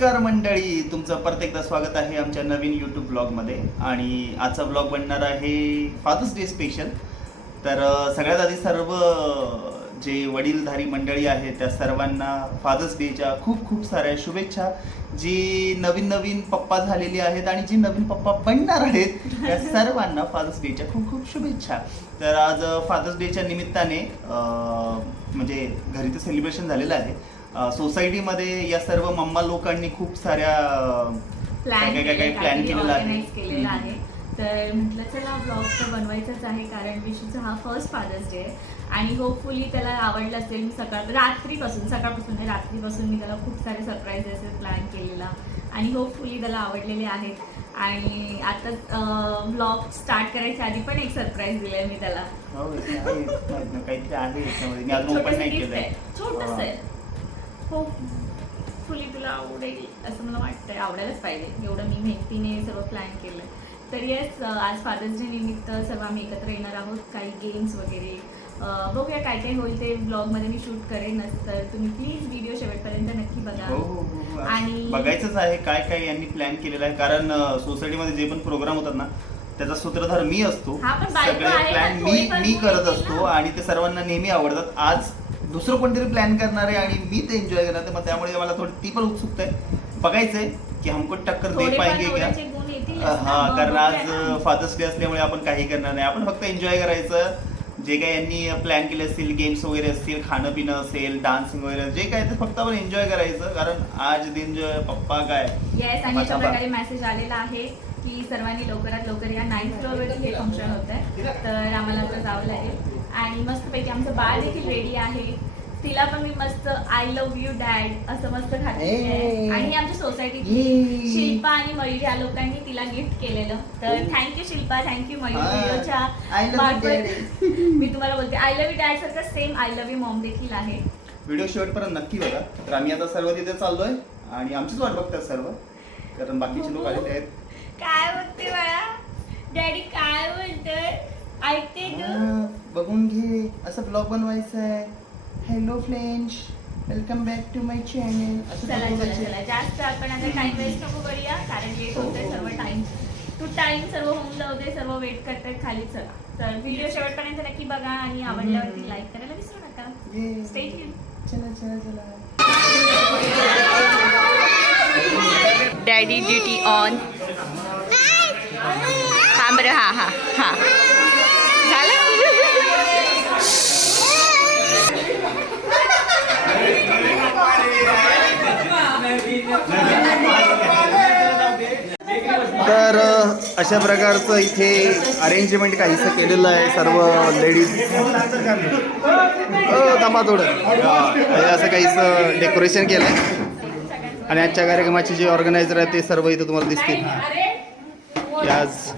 नमस्कार मंडळी तुमचं परत एकदा स्वागत आहे आमच्या नवीन यूट्यूब ब्लॉगमध्ये आणि आजचा ब्लॉग बनणार आहे फादर्स डे स्पेशल तर सगळ्यात आधी सर्व जे वडीलधारी मंडळी आहेत त्या सर्वांना फादर्स डेच्या खूप खूप साऱ्या शुभेच्छा. जी नवीन नवीन पप्पा झालेली आहेत आणि जी नवीन पप्पा बनणार आहेत त्या सर्वांना फादर्स डेच्या खूप खूप शुभेच्छा. तर आज फादर्स डेच्या निमित्ताने म्हणजे घरी तर सेलिब्रेशन झालेलं आहे. सोसायटीमध्ये या सर्व मम्मा लोकांनी खूप साऱ्या प्लॅन काय- काय- काय plan केलेलं आहे. ऑर्गनाईज केलेला हम्म. आहे. तर म्हटलं चला ब्लॉग तर बनवायचाच आहे कारण विशूचा हा फर्स्ट फादर्स डे आहे आणि होपफुली त्याला आवडलं असेल मी सकाळ रात्रीपासून सकाळपासून नाही रात्रीपासून मी त्याला खूप सारे सरप्राईजेस प्लॅन केलेला. आणि होपफुली त्याला आवडलेले आहेत. आणि आता ब्लॉग स्टार्ट करायच्या आधी पण एक सरप्राईज दिलंय मी त्याला. हो, काहीतरी आहे छोटस. आहे. हो. फुली तुला आवडेल असं मला वाटतंय. आवडायलाच पाहिजे. एवढं मी मेहनतीने सर्व प्लॅन केलं. तर येस आज फादर्स डे निमित्त सर्व आम्ही एकत्र येणार आहोत. काही गेम्स वगैरे. बघूया काय काय होईल ते ब्लॉगमध्ये मी शूट करेनच तर तुम्ही प्लीज व्हिडिओ शेवटपर्यंत नक्की बघा. हो, हो, हो. आणि- बघायचंच आहे काय काय यांनी प्लॅन केलेलं आहे. कारण सोसायटीमध्ये जे पण प्रोग्राम होतात ना त्याचा सूत्रधार मी असतो. हा, पण बायको सगळे प्लॅन मी मी करत असतो. आणि ते सर्वांना नेहमी आवडतात. आज दुसरं कोणतरी प्लॅन करणार आहे आणि मी ते एन्जॉय करणार आहे. मग त्यामुळे मला थोडी ती पण उत्सुकता आहे. बघायचंय की हमको टक्कर दे पाहिजे क्या येतीलच हा कारण आज. फादर्स डे असल्यामुळे आपण काही करणार नाही. आपण फक्त एन्जॉय करायचं. जे काही यांनी प्लॅन केले असतील गेम्स वगैरे असतील खाणं पिणं असेल डान्सिंग वगैरे जे काय ते फक्त आपण एन्जॉय करायचं. कारण आज दिन जो आहे, पप्पा काय? येस आणि थांबा, अशा थांबा. प्रकारे मेसेज आलेला आहे की सर्वांनी लवकरात लवकर या नाईन्थ फ्लोअरवरती हे फंक्शन होत आहे तर आम्हाला आता जावं लागेल. आणि मस्तपैकी आमचं बाळ देखील रेडी आहे. तिला पण मी मस्त आय लव्ह यू डॅड असं मस्त घातलेलं आहे. Hey. आणि आमच्या सोसायटीची. शिल्पा आणि मयूर या लोकांनी तिला गिफ्ट केलेलं. तर. थँक्यू शिल्पा थँक्यू मयूर व्हिडिओच्या I love you, मार्फत मी तुम्हाला बोलते आय लव्ह यू डॅड सारखं same I love you mom देखील आहे. व्हिडिओ शेवटपर्यंत नक्की बघा. तर आम्ही आता सर्व तिथे चाललोय आणि आमचीच वाट बघतात सर्व. कारण बाकीचे लोक आलेले आहेत. काय बोलते बाळा? डॅडी काय बोलतोय? ऐकते हा, बघून घे. असं ब्लॉग बनवायचं आहे. Hello friends welcome back to my channel असं चला चला जास्त आपण आता टाइम वेस्ट नको करूया कारण लेट होतोय सर्व टाइम तू टाइम सर्व होऊन जाऊ दे सर्व वेट करतायत खाली चला. तर व्हिडिओ शेवटपर्यंत नक्की बघा आणि आवडल्यावरती लाईक करायला विसरू नका. स्टे चला चला चला. डॅडी ड्युटी ऑन हा बरं हा हा हा झालं तर अशा प्रकारचं इथे अरेंजमेंट काहीसं केलेलं आहे. सर्व लेडीज थांबा थोडं. हे असं काहीसं डेकोरेशन केलं आहे आणि आजच्या कार्यक्रमाचे जे ऑर्गनायझर आहेत ते सर्व इथं तुम्हाला दिसतील. आज.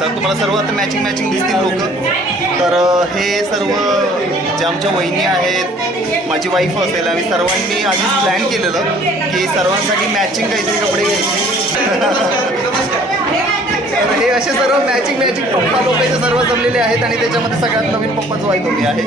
तर तुम्हाला सर्व आता मॅचिंग मॅचिंग दिसतील लोक. तर हे सर्व जे आमच्या वहिनी आहेत माझी वाईफ असेल आम्ही सर्वांनी आधीच प्लॅन केलेलं की सर्वांसाठी मॅचिंग काहीतरी कपडे घ्यायचे. तर हे असे सर्व मॅचिंग मॅचिंग पप्पा लोकांचे सर्व जमलेले आहेत आणि त्याच्यामध्ये सगळ्यात नवीन पप्पाचं वाईफ मी आहे.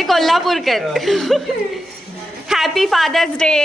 आम्ही कोल्हापूरकर. हॅपी फादर्स डे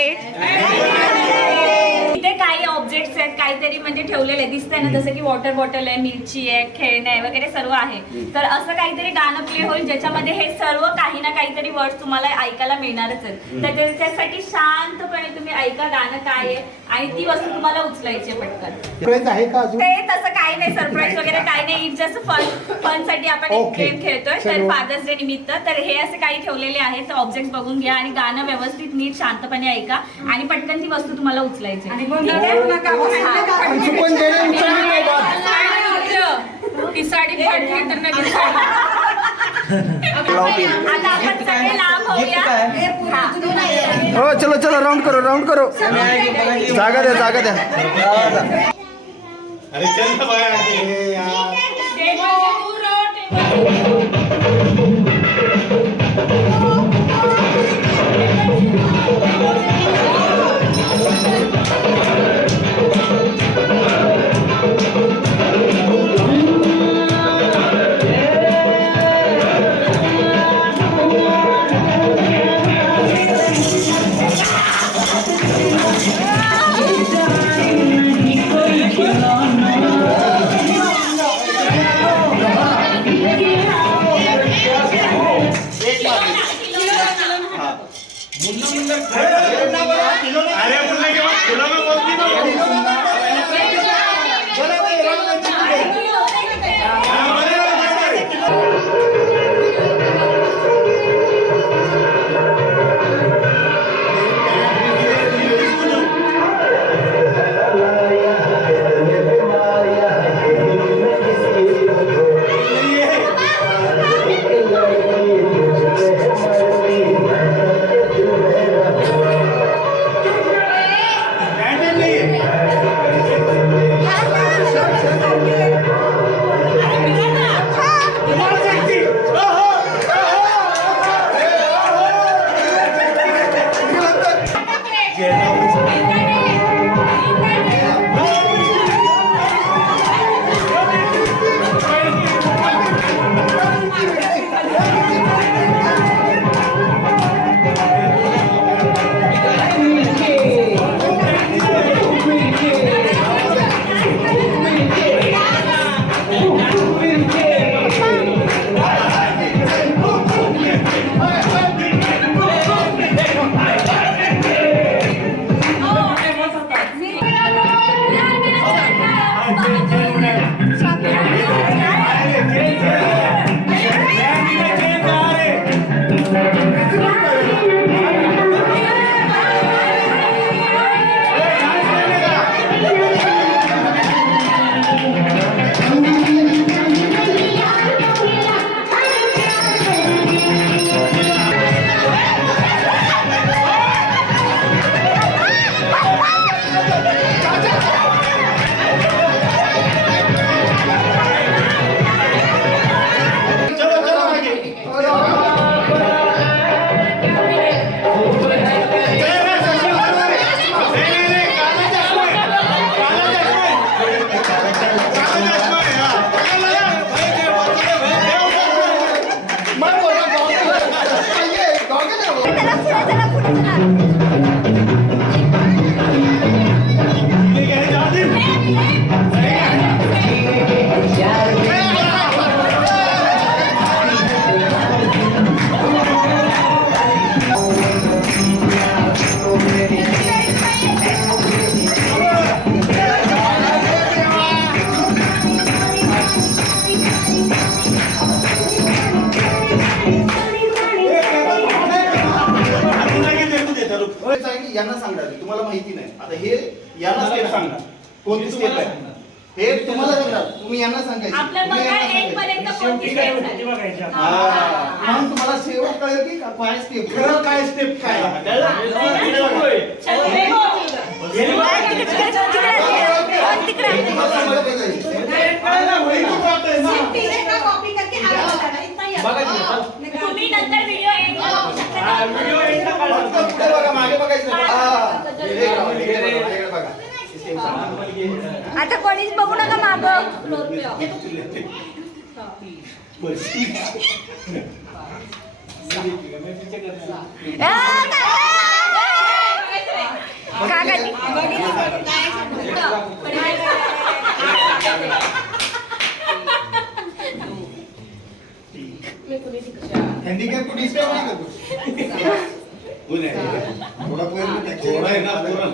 ऑब्जेक्ट्स आहेत काहीतरी म्हणजे ठेवलेले आहे. दिसतंय ना जसं की वॉटर बॉटल आहे मिरची आहे खेळणे आहे वगैरे सर्व आहे. तर असं काहीतरी गाणं प्ले होईल ज्याच्यामध्ये हे सर्व काही ना काहीतरी वर्ड तुम्हाला ऐकायला मिळणारच आहेत. तर त्याच्यासाठी शांतपणे तुम्ही ऐका गाणं काय आहे आणि ती वस्तू तुम्हाला उचलायची आहे पटकन. सरप्राईज आहे का अजून? ते तसं काही नाही सरप्राईज वगैरे काही नाही. इट जस्ट फन फनसाठी आपण. गेम खेळतोय तर. फादर्स डे निमित्त. तर हे असे काही ठेवलेले आहेत ऑब्जेक्ट बघून घ्या आणि गाणं व्यवस्थित नीट शांतपणे ऐका. आणि पटकन ती वस्तू तुम्हाला उचलायची आहे. आहे? चुकून देणे उचलली नाही बात. ती साडी फाटली तर नवीन साडी. आता आपण सगळे लांब होऊया हा. चलो चलो राउंड करो राउंड करो जागा द्या जागा द्या अरे चल ना बाहेर यार. अरे Yeah. कोणती स्टेप आहे हे तुम्हाला सांगणार. तुम्ही यांना सांगायचं. आपलं तुम्ही बघा यांना एक पर्यंत. कोणती step झाली? हा. म्हणून तुम्हाला शेवट कळेल की काय स्टेप खरं काय स्टेप काय? कळलं? तुम्हाला सांगायला पाहिजे. तुम्ही नंतर व्हिडिओ एंड करू शकता. फक्त पुढे बघा मागे बघायचं. नाही. हा. आता कोणीच बघू नका माग. थोडा हँडिकॅप कुणीच काय थोडा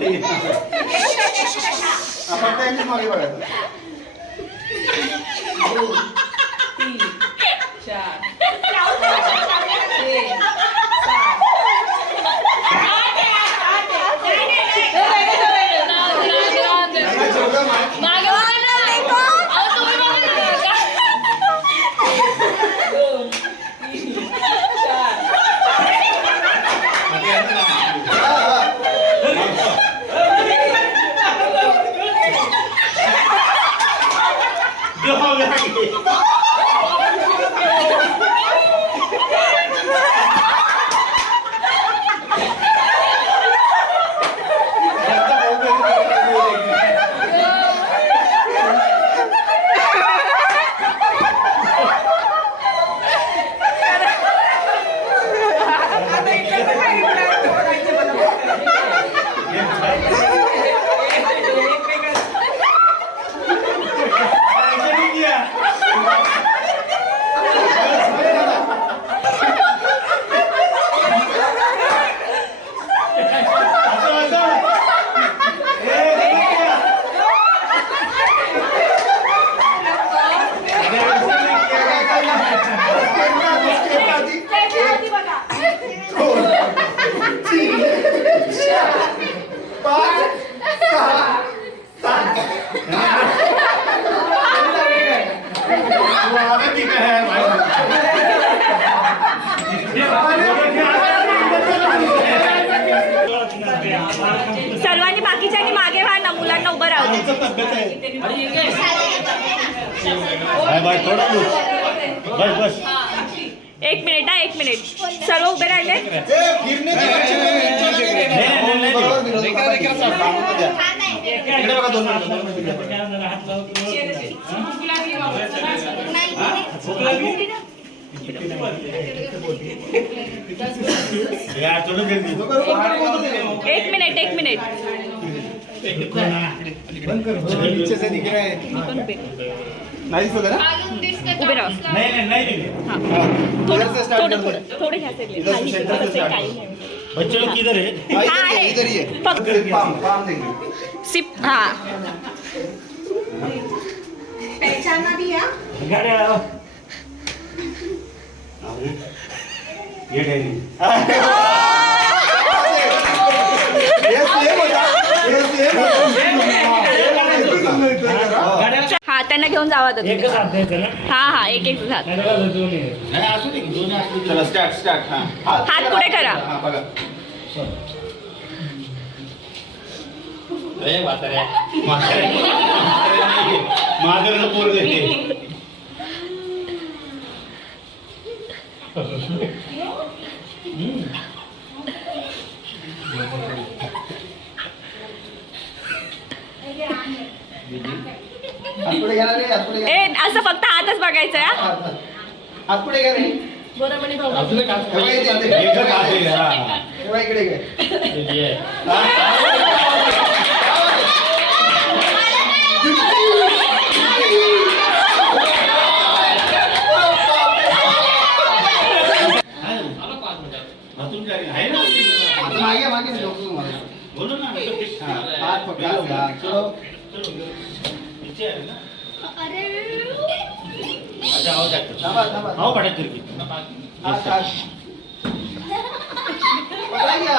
അപ്പത്തേക്ക് മതി പറയാം. सर्वांनी बाकीच्यांनी मागे व्हा ना मुलांना उभं राहू. एक मिनिट हा एक मिनिट. सर्व उभे राहिले? दोन मिनिटं, दोन मिनिटं. एक मिनिट एक मिनिट मी पण उभे. नाही दिसत आहे ना उभे राहा हा. थोडं थोडं पुढं. थोडं ह्या side ला. खाली थोडंसं काही नाही. बच्चे लोग किधर है हा आहे इधर ही है. फक्त पाम पाम देंगे सिप हा पहचाना भी है गाड़ी आओ ये. हा त्यांना घेऊन जावा आता द्यायचं ना? हा हा एक एक हात. नाही त्याला दोन्ही आहे. चला स्टार्ट स्टार्ट हा. हात पुढे करा. हा बघा. आहे हात पुढे घ्या ना रे हात पुढे घ्या. ए असं फक्त हातच बघायचं हा हात- हात. हात पुढे घ्या रे तेव्हा इथे- इथे. एकच हात आहे, हा. तेव्हा इकडे घ्या हे आहे. हातून काय आहे ना मागे मागे नको तुम्हाला. बोलो ना नाही तर फिश- हा, हात पकडा हा, चलो. नीचे आहे ना अच्छा आओ जाकर थांबा थांबा आओ पटक करके. हात हात पकडा घ्या.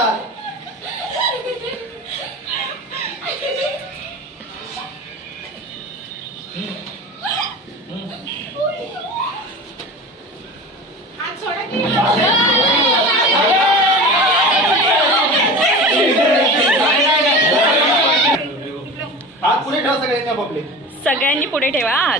हात पुढे ठेवा सगळ्यांनी. आपापले सगळ्यांनी पुढे ठेवा हात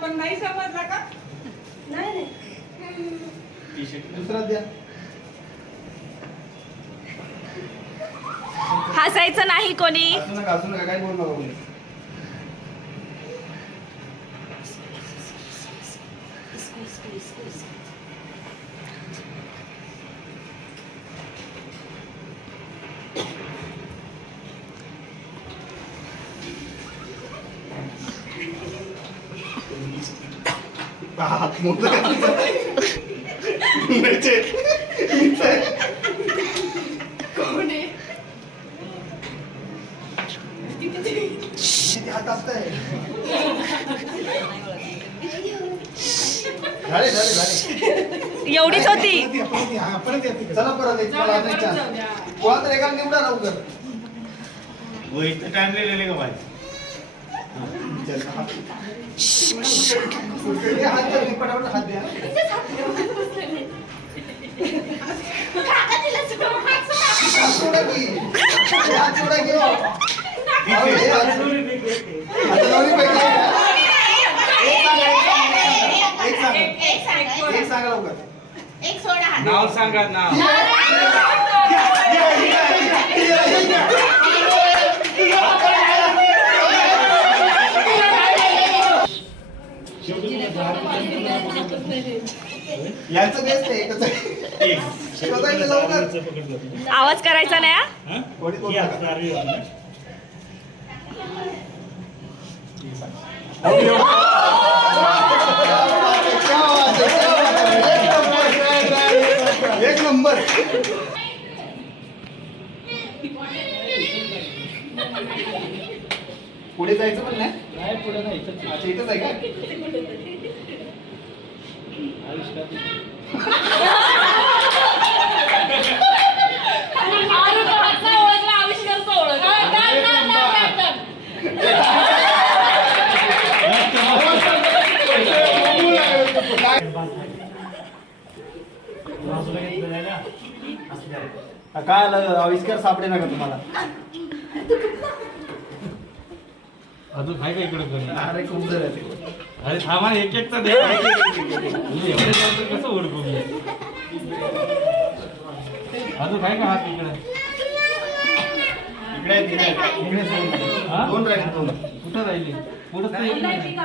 आपण नाही समजला का? दुसरा द्या. हसायचं नाही कोणी. असू नका असू नका काय बोलू नका कोणी. हात मोठं मिरचे. किती हात असताय झाले झाले झाले एवढीच होती. चला परत एक एक. कोणा तर एकाला निवडा लवकर टाइम लिहिलेले का. हे. हात एक. सोडा. नाव सांगा नाव. यांचं बेस्ट आहे एकच आहे. शोधायचं लवकर. आवाज करायचा नाही एक नंबर एक नंबर पुढे जायचं पण नाही? पुढे नाही अच्छा इथंच आहे का? काय आलं? आविष्कार सापडे ना का तुम्हाला? अजून आहे का इकडे कोणी? अरे आहे ते. अरे थांबा एक एक तर एवढे जाऊन तर कसं ओळखू मी? अजून आहे का हात इकडे? इकडे इकडे. हा? दोन राहिले दोन कुठं राहिली? तर एक नाही.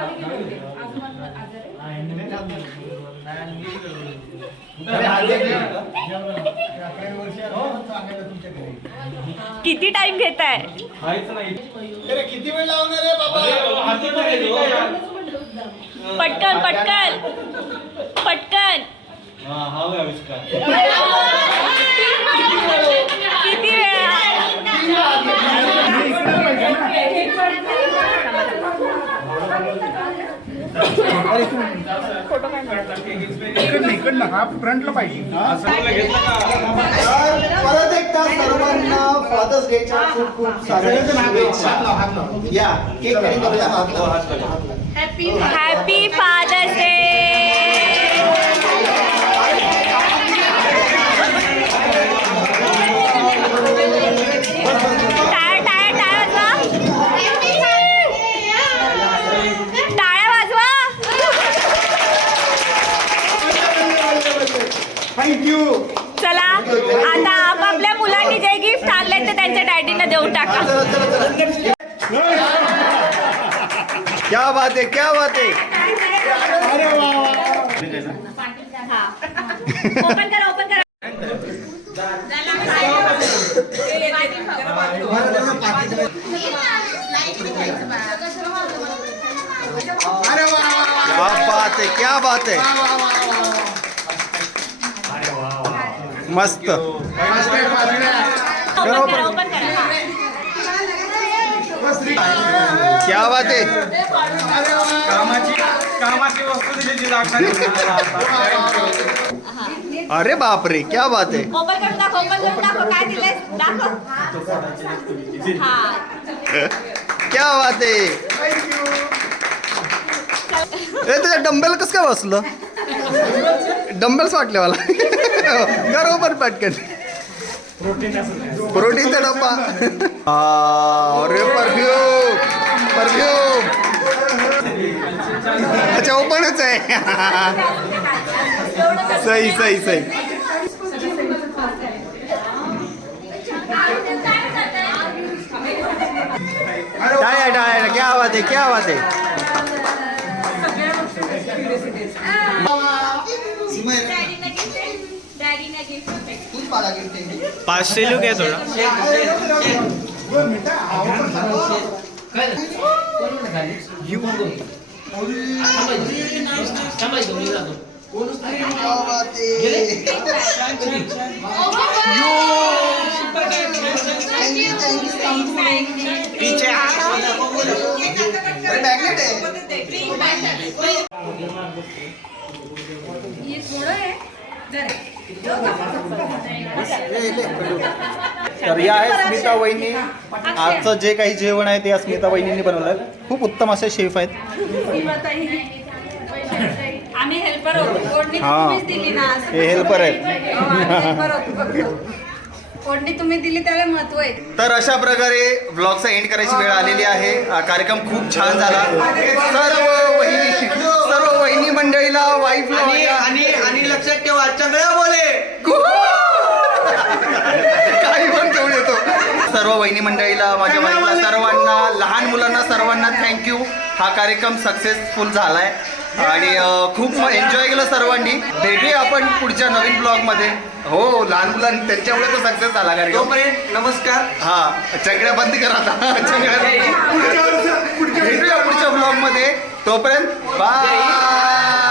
अरे. किती टाइम घेताय? किती वेळ लावणार आहे? पटकन पटकन. पटकन. हा हा किती वेळा? इकडनं हा फ्रंटला पाहिजे परत एकदा सर्वांना फादर्स डेच्या खूप खूप साऱ्या या केक कटिंग हात हॅपी चला चला चला क्या बात है? क्या बात है ओपन करा ओपन करा। क्या बात है क्या बात है। मस्त। करा क्या बात है? कामाची कामाची वस्तू दिली दाखवली. अरे बाप रे क्या बात है? ओपन करून दाखव ओपन करून दाखव काय दिलंय? दाखव. हा. क्या बात है? ए तुझ्या डंबेल कसं काय बसलं डंबेल्स वाटले मला. कर ओपन पटकन. प्रोटीनचा डब्बा. हा, अरे परफ्यूम. परफ्यूम. अच्छा ओपनच आहे. सही सही सही. टाळ्या टाळ्या क्या बात आहे क्या बात आहे? पाचशे लोक आहे थोडा. पीछे ये थोड़ा है जरा तर या आहे स्मिता वहिनी. आजचं जे काही जेवण आहे ते स्मिता वहिनींनी बनवलं आहे. खूप उत्तम असे शेफ आहेत. आम्ही हेल्पर हा. दिली ना. हे helper आहेत. हो, आम्ही helper होतो फक्त. ओढणी तुम्ही दिली त्याला महत्त्व आहे. तर अशा प्रकारे ब्लॉगचा एंड करायची वेळ आलेली आहे. हा कार्यक्रम खूप छान झाला. सर्व वहिनी सर्व वहिनी मंडळीला वाईफ आणि आणि लक्षात ठेवा चंगळ्या बोले काही पण घेऊन येतो सर्व वहिनी मंडळीला माझ्या वाईफला सर्वांना लहान मुलांना सर्वांना थँक्यू हा कार्यक्रम सक्सेसफुल झालाय. आणि खूप एन्जॉय केलं सर्वांनी. भेटूया आपण पुढच्या नवीन ब्लॉगमध्ये हो लहान मुलांनी त्यांच्यामुळे तो सक्सेस झाला कार्यक्रम. तोपर्यंत नमस्कार. हा चंगड्या बंद करा चंगड्या भेटूया पुढच्या ब्लॉगमध्ये तोपर्यंत बाय